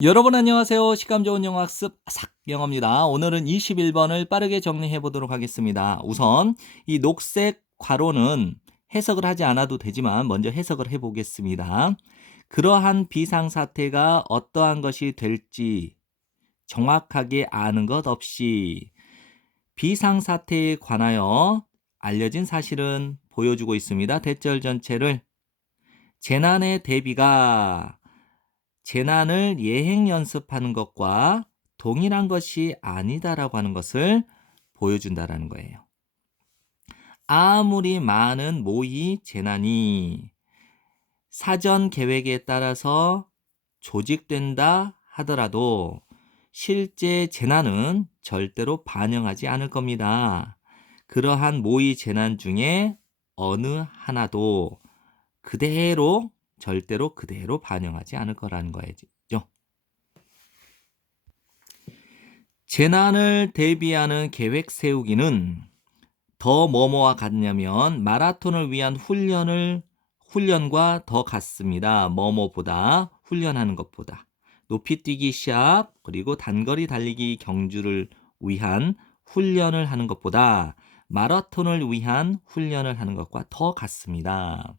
여러분 안녕하세요. 시간 좋은 영어 학습 삭영어입니다. 오늘은 21번을 빠르게 정리해 보도록 하겠습니다. 우선 이 녹색 괄호는 해석을 하지 않아도 되지만 먼저 해석을 해 보겠습니다. 그러한 비상사태가 어떠한 것이 될지 정확하게 아는 것 없이 비상사태에 관하여 알려진 사실은 보여주고 있습니다. 대절 전체를 재난의 대비가 재난을 예행 연습하는 것과 동일한 것이 아니다라고 하는 것을 보여준다라는 거예요. 아무리 많은 모의 재난이 사전 계획에 따라서 조직된다 하더라도 실제 재난은 절대로 반영하지 않을 겁니다. 그러한 모의 재난 중에 어느 하나도 절대로 그대로 반영하지 않을 거라는 거죠. 재난을 대비하는 계획 세우기는 더 뭐뭐와 같냐면 마라톤을 위한 훈련과 더 같습니다. 뭐뭐보다 훈련하는 것보다 높이뛰기 시합 그리고 단거리 달리기 경주를 위한 훈련을 하는 것보다 마라톤을 위한 훈련을 하는 것과 더 같습니다.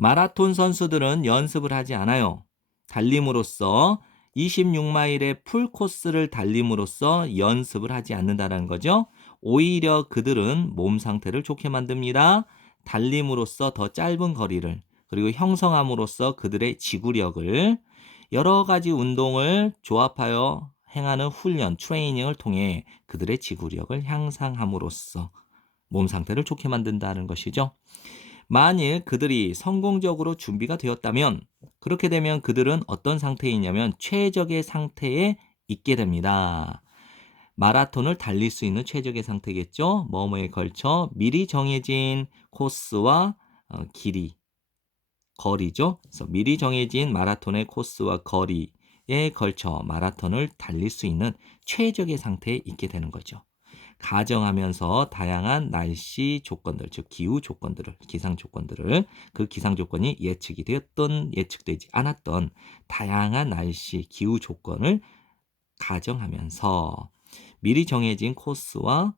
마라톤 선수들은 연습을 하지 않아요. 달림으로써 26마일의 풀코스를 달림으로써 연습을 하지 않는다는 거죠. 오히려 그들은 몸 상태를 좋게 만듭니다. 달림으로써 더 짧은 거리를 그리고 형성함으로써 그들의 지구력을 여러 가지 운동을 조합하여 행하는 훈련, 트레이닝을 통해 그들의 지구력을 향상함으로써 몸 상태를 좋게 만든다는 것이죠. 만일 그들이 성공적으로 준비가 되었다면 그렇게 되면 그들은 어떤 상태에 있냐면 최적의 상태에 있게 됩니다. 마라톤을 달릴 수 있는 최적의 상태겠죠. 뭐뭐에 걸쳐 미리 정해진 코스와 거리죠. 그래서 미리 정해진 마라톤의 코스와 거리에 걸쳐 마라톤을 달릴 수 있는 최적의 상태에 있게 되는 거죠. 가정하면서 다양한 날씨 조건들, 즉 기후 조건들을, 기상 조건들을 그 기상 조건이 예측이 되었던 예측되지 않았던 다양한 날씨, 기후 조건을 가정하면서 미리 정해진 코스와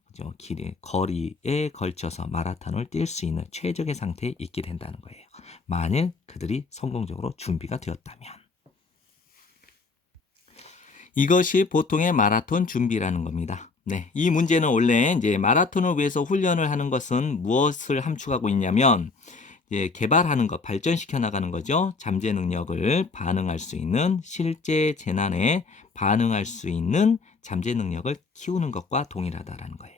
거리에 걸쳐서 마라톤을 뛸 수 있는 최적의 상태에 있게 된다는 거예요. 만일 그들이 성공적으로 준비가 되었다면. 이것이 보통의 마라톤 준비라는 겁니다. 네, 이 문제는 원래 이제 마라톤을 위해서 훈련을 하는 것은 무엇을 함축하고 있냐면 개발하는 것, 발전시켜 나가는 거죠. 잠재 능력을 반응할 수 있는 실제 재난에 반응할 수 있는 잠재 능력을 키우는 것과 동일하다라는 거예요.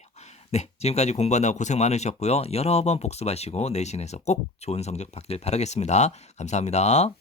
네, 지금까지 공부하느라 고생 많으셨고요. 여러 번 복습하시고 내신에서 꼭 좋은 성적 받길 바라겠습니다. 감사합니다.